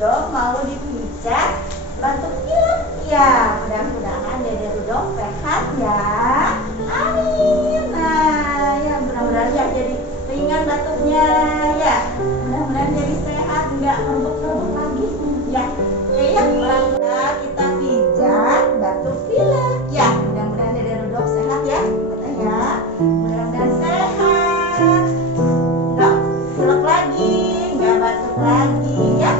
Rudolf mau dipijat batuk pilek ya. Mudah-mudahan Dede Rudolf sehat ya. Amin. Nah, ya mudah-mudahan ya jadi ringan batuknya ya. Mudah-mudahan jadi sehat, nggak merebut-rebut lagi ya. Oke ya, pelan-pelan kita pijat batuk pilek ya. Mudah-mudahan Dede Rudolf sehat ya. Ya, mudah-mudahan sehat, nggak pilek lagi, nggak batuk lagi ya.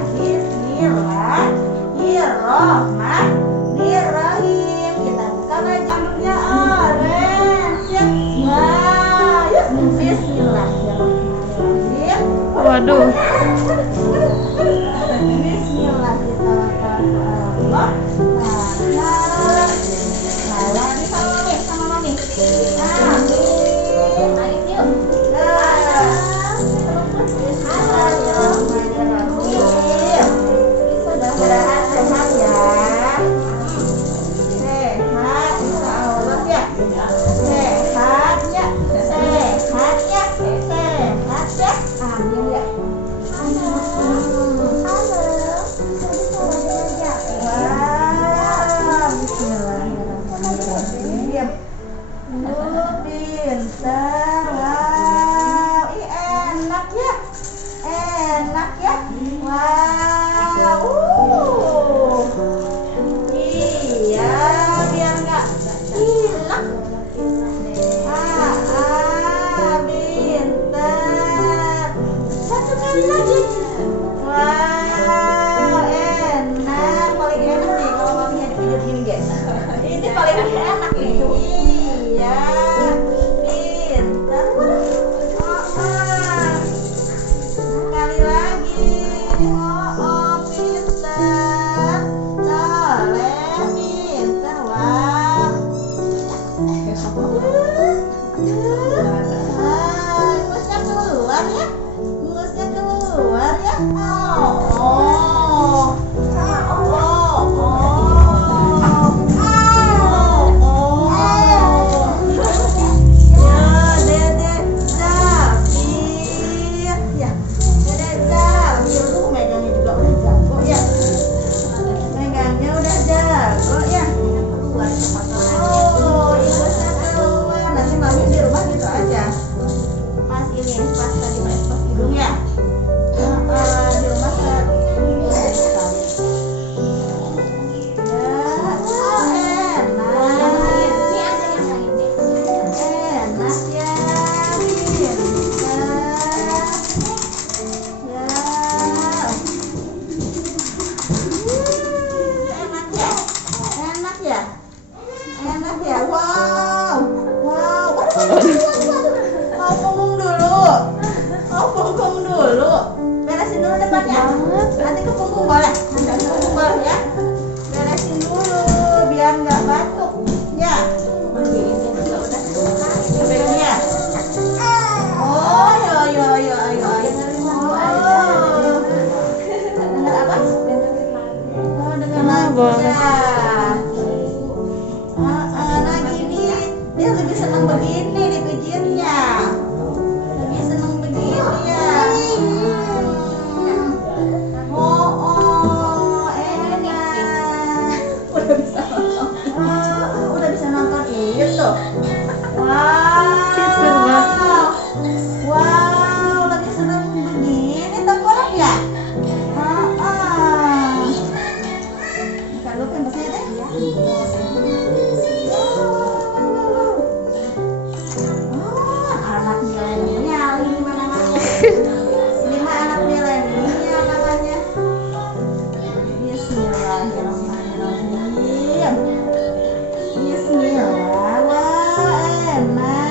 Bismillahirrohmanirrohim. Kita buka baju dulunya orange ya. Wah, yuk Bismillahirrohmanirrohim. Waduh. Bismillahirrahmanirrahim. Sama mami. Ayo yuk. Bismillahirrahmanirrahim. Mudah-mudahan sehat ya. Sehat insya Allah ya. Sehat ya. Sehat ya. Sehat ya. Amin ya. Wah, bismillahirrahmanirrahim. Pintar. Wow, enak ya. Enak ya. Wow. Iya, biar nggak hilang. Pintar. Satu kali lagi. Wow, enak. Paling enak nih kalau maminya dipijat gini guys. Ini paling enak nih. Iya, pintar. Sekali lagi. Pintar. Soleh, pintar. Wah. Ngusnya keluar ya. Ngusnya keluar ya. Enak ya, wow, wow, mau punggung dulu, beresin dulu depannya, nanti ke punggung boleh, ya, beresin dulu biar nggak batuk, ya, ya. Oh, yo, dengar apa? Oh, dengar lagu ya. Dia lebih senang begini dipijitnya, lebih senang begini ya. Enak. Udah bisa nonton itu. Wow, lagi senang begini tengkoraknya. Kalau kan masih ada ya. Anak milenial ini namanya. Ini mah anak milenial namanya. Bismillahirrahmanirrahim. Bismillah. Wah, enak.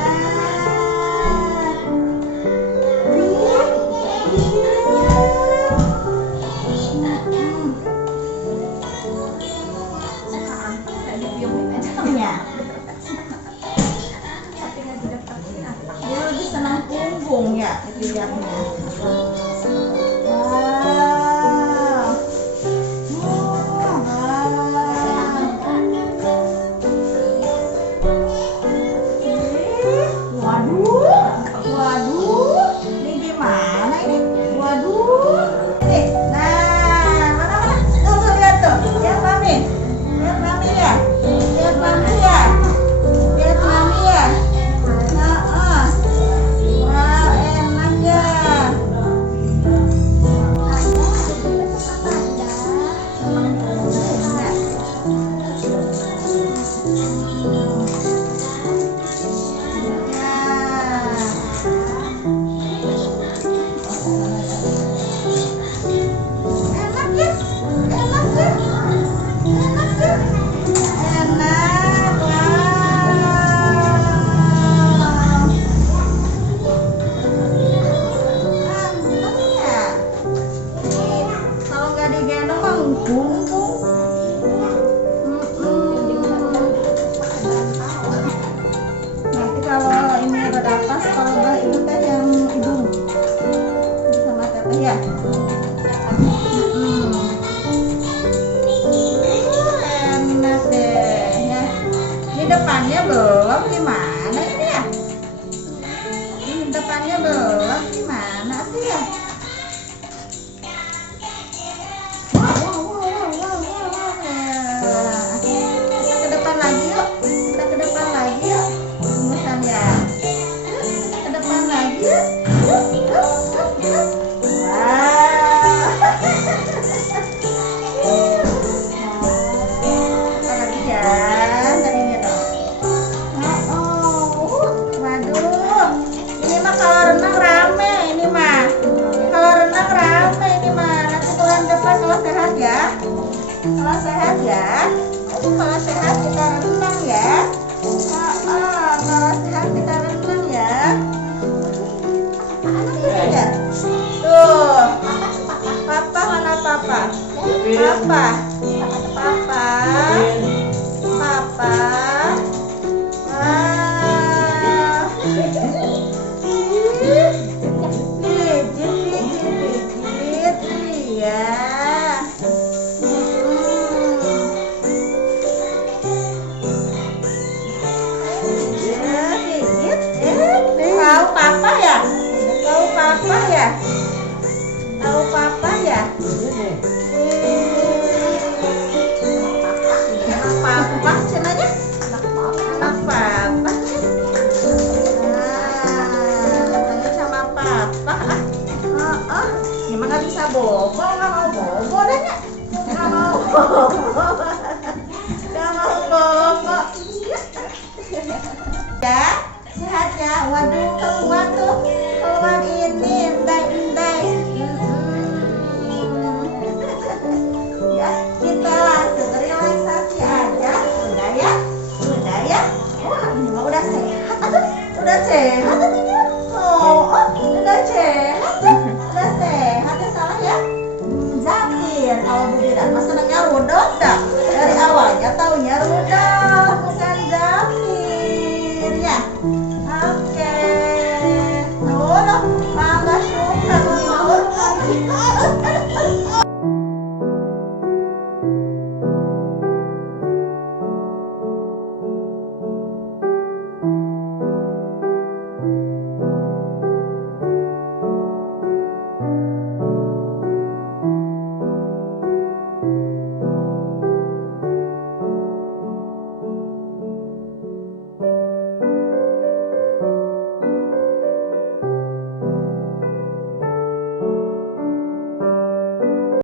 Dia lebih senang punggung ya dipijatnya. Waduh, ini gimana ini? Waduh, ini, nah ya. Enak deh ya. Ini depannya belum, gimana ini ya? Ini depannya belum, gimana sih ya? Kita ke depan lagi yuk. Kita ke depan lagi yuk. Rumusan ya. Kita ke depan lagi yuk. Wah. Apa lagi ya? Dari ini dong. Waduh. Ini mah kalau renang rame ini mah. Kalau renang rame ini mah. Nanti bulan depan kalau sehat ya. Kalau sehat ya. Kalau sehat kita renang ya. Kalau sehat kita renang ya. Ya. Tuh. Papa mana papa? Papa. Papa. Papa. Pijit ya. Tahu papa ya? Tahu papa ya? Tahu papa ya? Anak papa cenanya? Anak papa. Tanya sama papa. Ini mah nggak bisa bobo, nggak mau bobo dah ya. Nggak mau bobo. Nggak mau bobo. Ya, sehat ya. Waduh, keluar tuh. Keluar ini, endai-endai. Ya, kita langsung relaksasi aja. Udah ya? Udah ya? Wah, ini mah udah sehat. Aduh, udah sehat ini. Udah sehat. Udah sehat ya, salah ya? Zakir, kalau Bu Bidan mah senangnya rudol dah. Dari awalnya taunya rudol.